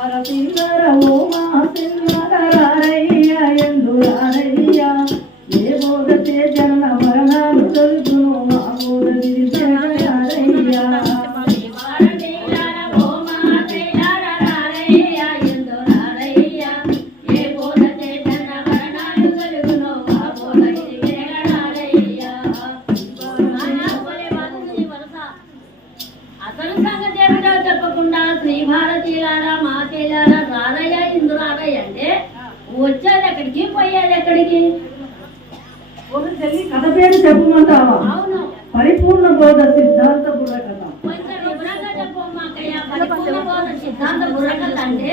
భారతీయర ఓ మా రారయ్య ఇందురారయ్య అంటే వచ్చేది ఎక్కడికి పోయేది ఎక్కడికి? కథ పేరు చెప్పమంటావా? అవును. పరిపూర్ణ బోధ సిద్ధాంత బుర్రకథ పరిపూర్ణ బోధ సిద్ధాంత బుర్రకథ అంటే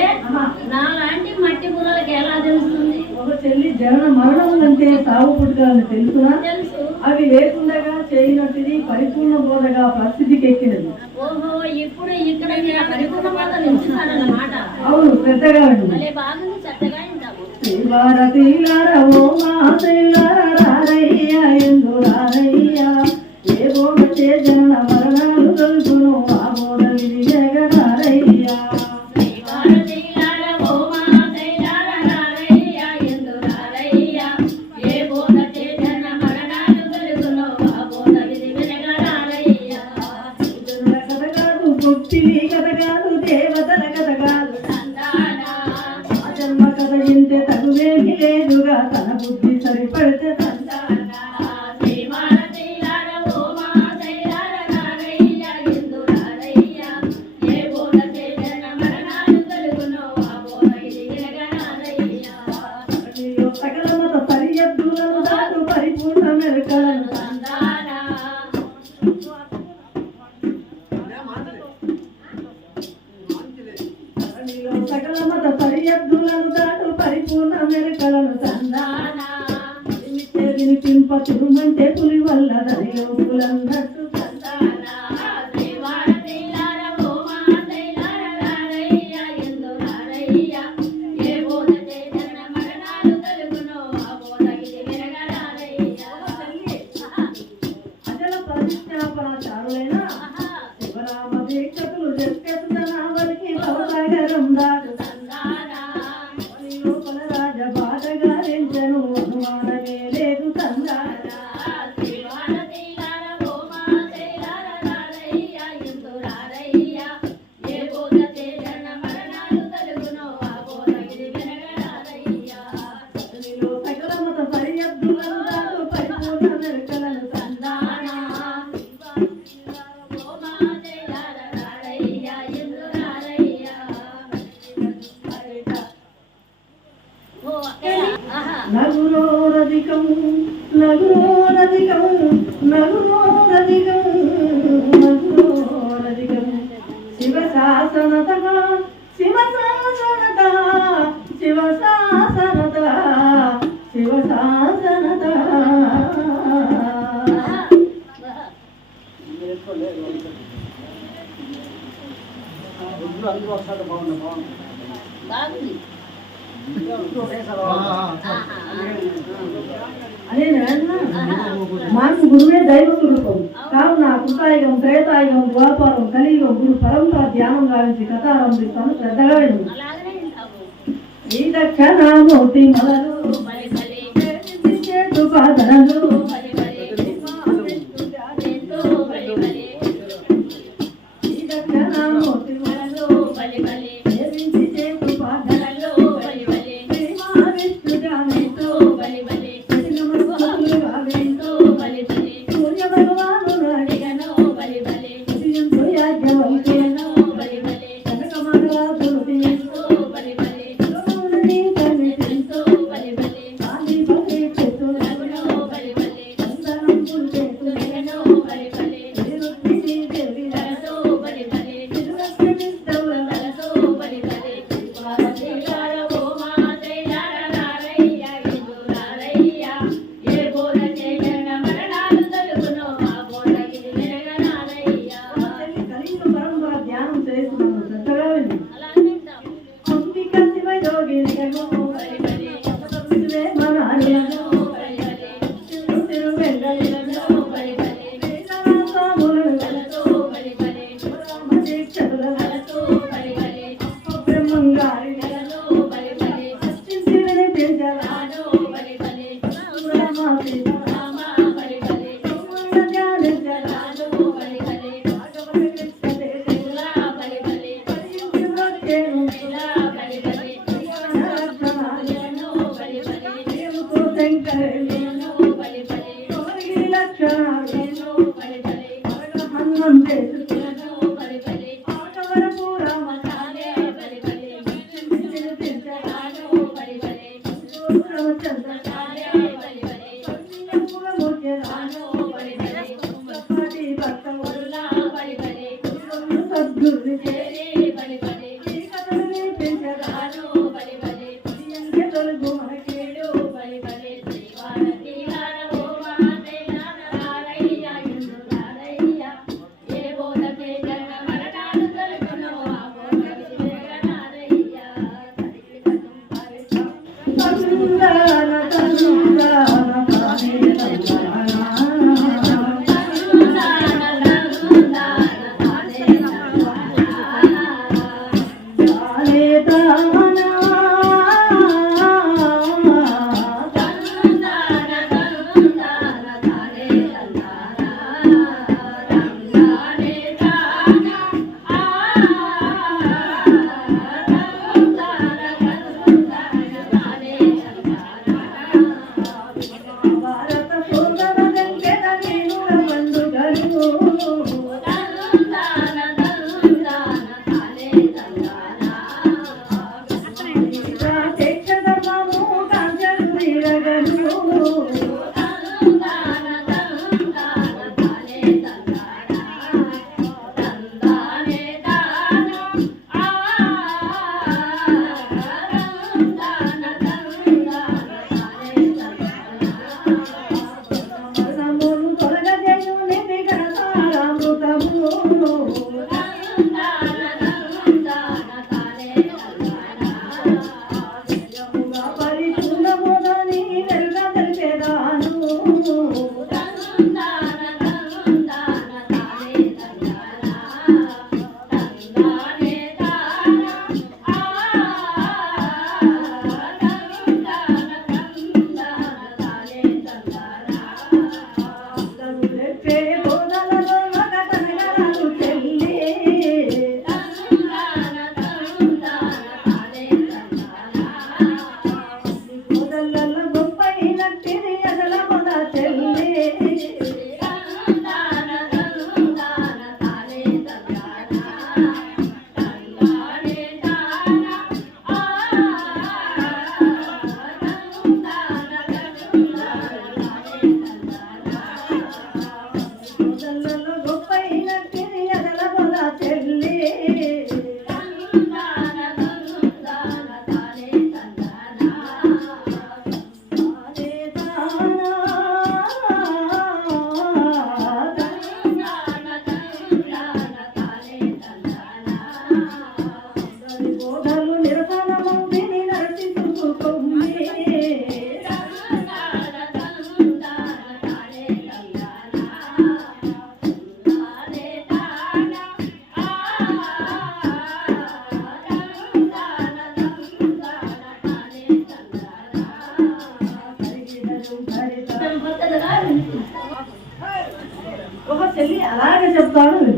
నాలాంటి మట్టి బుర్రలకు ఎలా తెలుస్తుంది? ఒక చెల్లి జనన మరణములంటే సాగు పుట్టుకలని తెలుసునా? తెలుసు. అవి లేకుండా చేయనట్టుది పరిపూర్ణ బోధగా పరిస్థితికి ఎక్కినది ఓహో ఇప్పుడు ఇక్కడ నిలుచున్నారన్నమాట అవును శ్రద్ధగా విను. భలే బాగుంది చక్కగా ఇందాము శ్రీ భారతీయులార ఓ మాతయ్యులార రారయ్య ఎందు రారయ్య ఏ బోధ చే జనన మరణాలు తెలుసును మత దాటు పరిపూర్ణ మెరకలను సంతాన సందానితే వినిపింప తురుమంటే పులి వల్ల దరియోపులందట్టు బాధగా రెంచెను శివశాసనత శివశాసనత. ఆహా బాగుంది అదే మాకు గురువే దైవ స్వరూపం. కావున కృతాయుగం త్రేతాయుగం ద్వాపారం కలియుగం గురు పరంపర ధ్యానం గావించి కథారంభిస్తాను. శ్రద్ధగా విను ఈ దక్షిణామూర్తి మొదలు బలి బలి చేతు పాదనలు Oh, காணவில்லை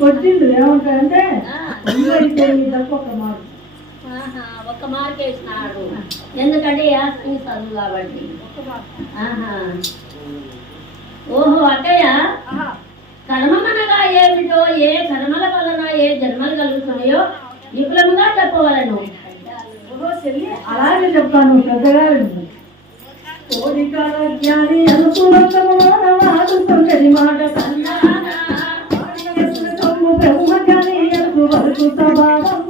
కొట్టిండు ఏమంటాడంటే ఒక మార్క్ ఒక మార్క్ వేసినాడు ఎందుకంటే యాస్కింగ్ చదువు కాబట్టి. ఓహో అక్కయ్య. కర్మమనగా ఏమిటో ఏ కర్మల వలన ఏ జన్మలు కలుగుతున్నాయో విపులముగా చెప్పవలను. అలాగే చెప్తాను పెద్దగారు. కోరిక జ్ఞాని అనుకూలంగా మాట వరకు ప్రభావం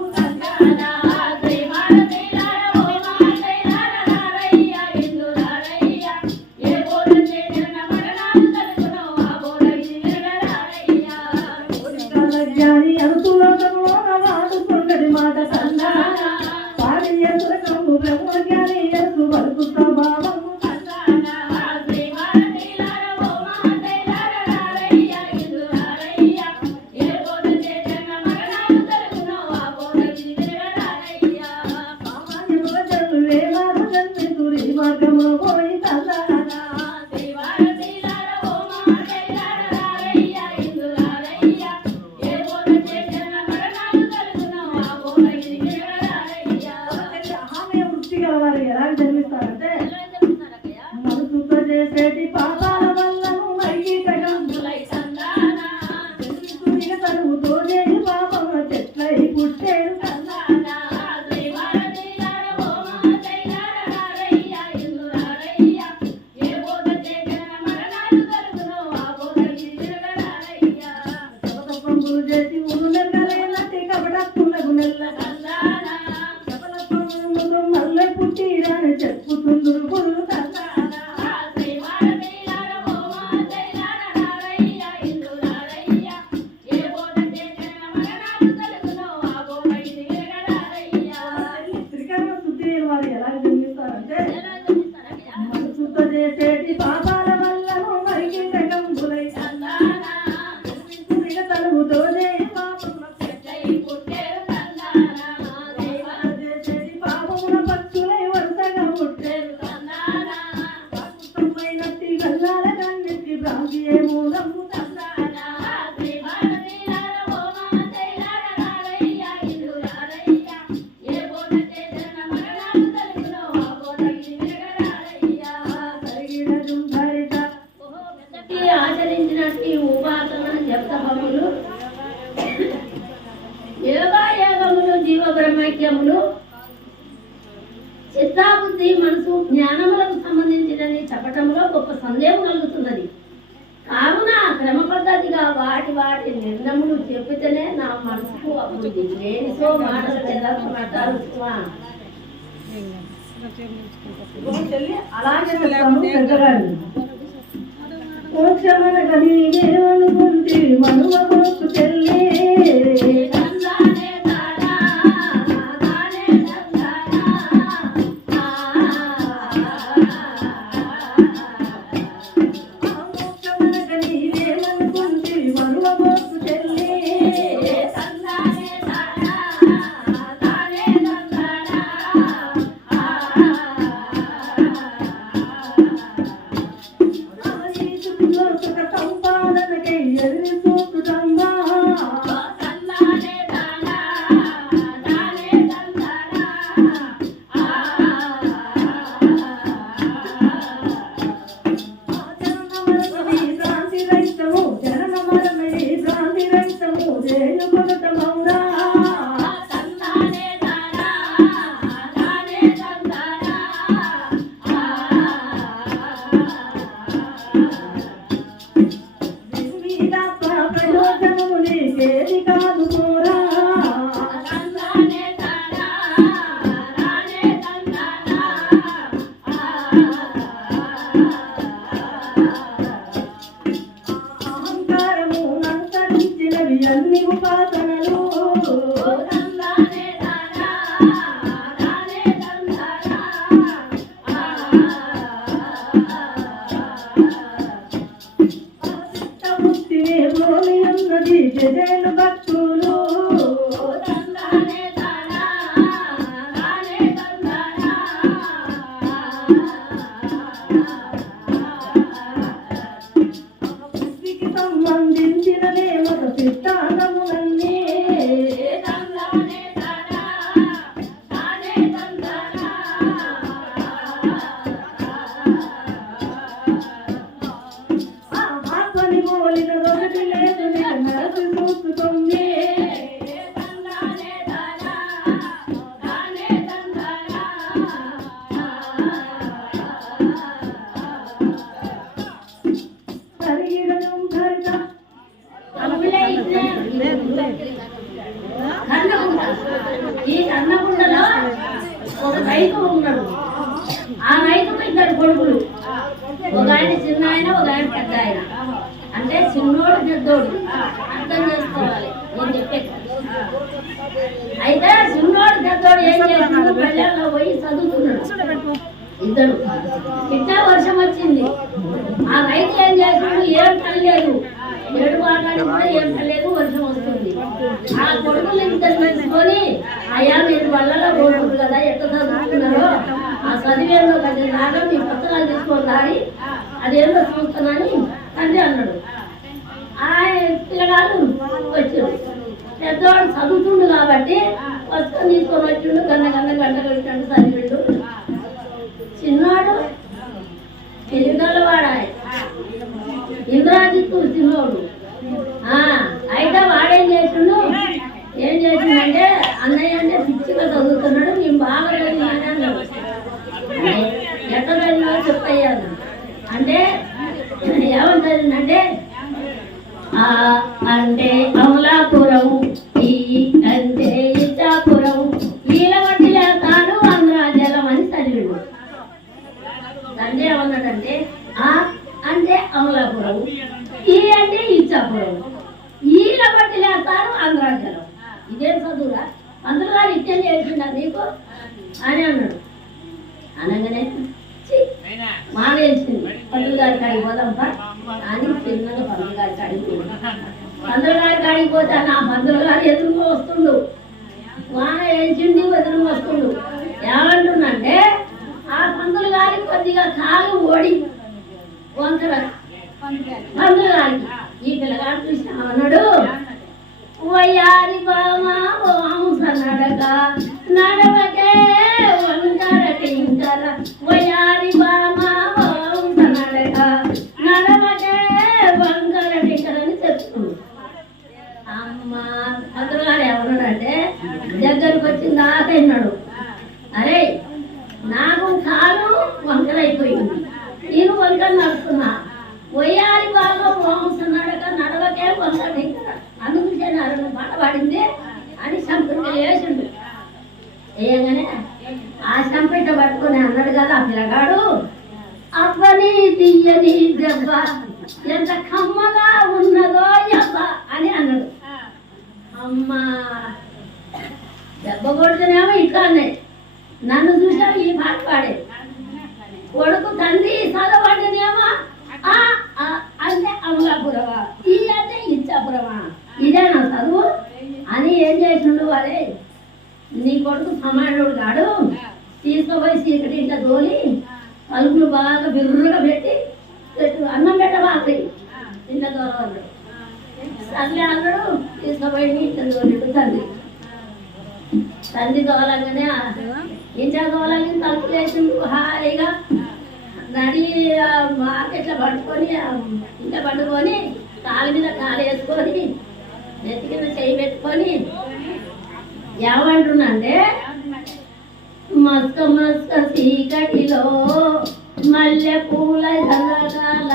వాక్యములు చిత్తాబుద్ధి మనసు జ్ఞానములకు సంబంధించినది చెప్పటంలో గొప్ప సందేహం కలుగుతున్నది. కావున క్రమ పద్ధతిగా వాటి వాటి నిర్ణములు చెప్పితేనే నా మనసుకు అభివృద్ధి. అలాగే మనువ ఒక ఉన్నాడు. ఆ రైతుకు ఇద్దరు కొడుకులు. ఒక ఆయన చిన్న ఆయన ఒక ఆయన పెద్ద ఆయన అంటే చిన్నోడు పెద్దోడు. అర్థం చేసుకోవాలి. నేను చెప్పేది. అయితే చిన్నోడు పెద్దోడు ఏం చేస్తున్నాడు? పల్లెల్లో పోయి చదువుతున్నాడు. ఇద్దరు. ఇట్లా వర్షం వచ్చింది. ఆ రైతు ఏం చేస్తున్నాడు? ఏం పడలేదు ఏడు వాటానికి కూడా ఏం పడలేదు వర్షం వస్తుంది. ఆ కొడుకులు ఇద్దరు అయ్యా మీరు వల్లలో పోతుంది కదా ఎట్లా చదువుతున్నారో ఆ చదివేందో కంటే దాకా మీ పుస్తకాలు తీసుకొని రాని అదేందో చూస్తున్నాని తండ్రి అన్నాడు. ఆ పిల్లగాడు వచ్చాడు. పెద్దవాడు చదువుతుండు కాబట్టి పుస్తకం తీసుకొని వచ్చిండు గంట గంట గంట కొట్టాడు చదివిండు. చిన్నవాడు తెలివిగలవాడు ఇంద్రాజిత్తు చిన్నోడు. ఆ, అయితే వాడేం చేసిండు? ఏం అన్నయ్య అంటే పిచ్చిగా చదువుతున్నాడు మేము బాగా చదివాను ఎక్కడ అంటే, చెప్పయ్యాను అంటే ఏమని ఆ అంటే అమలాపురం ఈ అంటే ఇచ్చాపురం ఈలవట్టి లేతాను ఆంధ్రాజలం అని చదివిండు. తండ్రి ఏమన్నాడంటే ఆ అంటే అమలాపురం ఈ అంటే ఇచ్చాపురం ఈల బట్టి లేస్తారు ఆంధ్రాజలం. ఇదేం చదువురా పంతులు గారు ఇచ్చేం చేసిండా నీకు? అని అన్నాడు. అనగానే మానేసింది పంతులు గారి కాడికి పోదాంపా అని చిన్నగా పంతులు గారి కాడికి. పంతులు గారి కాడికి పోతే నా పంతులు గారు ఎదురు వస్తుండు. వాన వేసిండి ఎదురు వస్తుండు. ఏమంటుందంటే ఆ పంతులు గారికి కొద్దిగా కాలు ఓడి వంకర. పంతులు గారికి. ఈ పిల్లగాడు చూసి అన్నాడు? olhar igual a ആണ് నడి మార్కెట్లో పట్టుకొని ఇంట్లో పట్టుకొని కాలు మీద కాలు వేసుకొని నెత్తి కింద చేయి పెట్టుకొని ఏమంటున్నంటే మస్క మస్క చీకటిలో మల్లె పూల జల్లగాల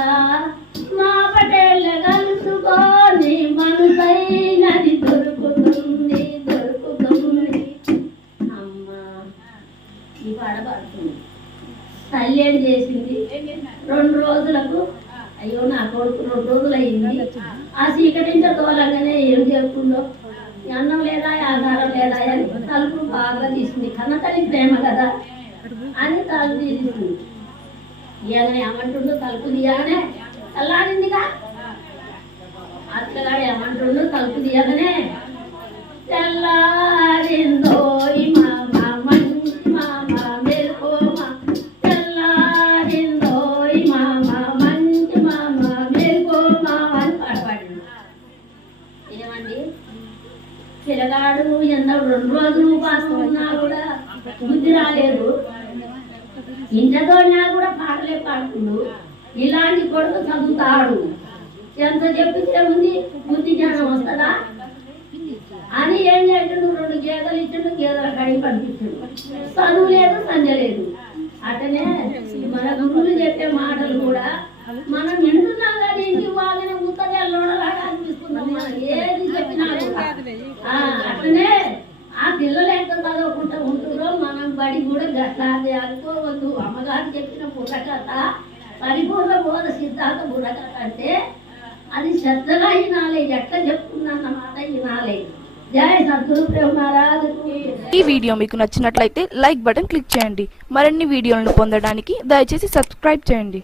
మా పటేళ్ళ తల్లి ఏం చేసింది. రెండు రోజులకు అయ్యో నా కొడుకు రెండు రోజులు అయింది ఆ చీకటించ తోలగానే ఏం చెప్పుందో అన్నం లేదా ఆధారం లేదా అని తలుపు బాగా తీసింది. కన్న ప్రేమ కదా. అని తలుపు తీసింది. ఇవన్నీ ఏమంటుండో తలుపు తీయగానే చల్లారిందిగా. అత్తగాడు ఏమంటుండో తలుపు తీయగానే తెల్లారిందో పిల్లగాడు ఎన్నో రెండు రోజులు ఉపాసం ఉన్నా కూడా బుద్ధి రాలేదు. ఇంటతోడినా కూడా పాటలే పాడుతుండు. ఇలాంటి కొడుకు చదువుతాడు. ఎంత చెప్పితే ఉంది బుద్ధి జ్ఞానం వస్తుందా? అని ఏం చేసిండు? రెండు గేదెలు ఇచ్చిండు గేదెల కడిగి పంపించిండు. చదువు లేదు సంధ్య లేదు. అటనే మన గురువులు చెప్పే మాటలు కూడా మనం వింటున్నాం కానీ ఇంటికి బాగానే ముత్తజల్లోడలాగా అనిపిస్తున్నాం మనం ఏది అట్లనే ఆ పిల్లలు ఎంత చదవకుండా ఉంటుందో మనం బడి కూడా గట్లాది అనుకోవద్దు. అమ్మగారు చెప్పిన బుర్రకథ పరిపూర్ణ బోధ సిద్ధాంత బుర్రకథ అంటే అది శ్రద్ధగా వినాలి ఎట్లా చెప్తుందన్నమాట వినాలి. జయ సద్గురు ప్రేమ ఈ వీడియో మీకు నచ్చినట్లయితే లైక్ బటన్ క్లిక్ చేయండి. మరిన్ని వీడియోలను పొందడానికి దయచేసి సబ్స్క్రైబ్ చేయండి.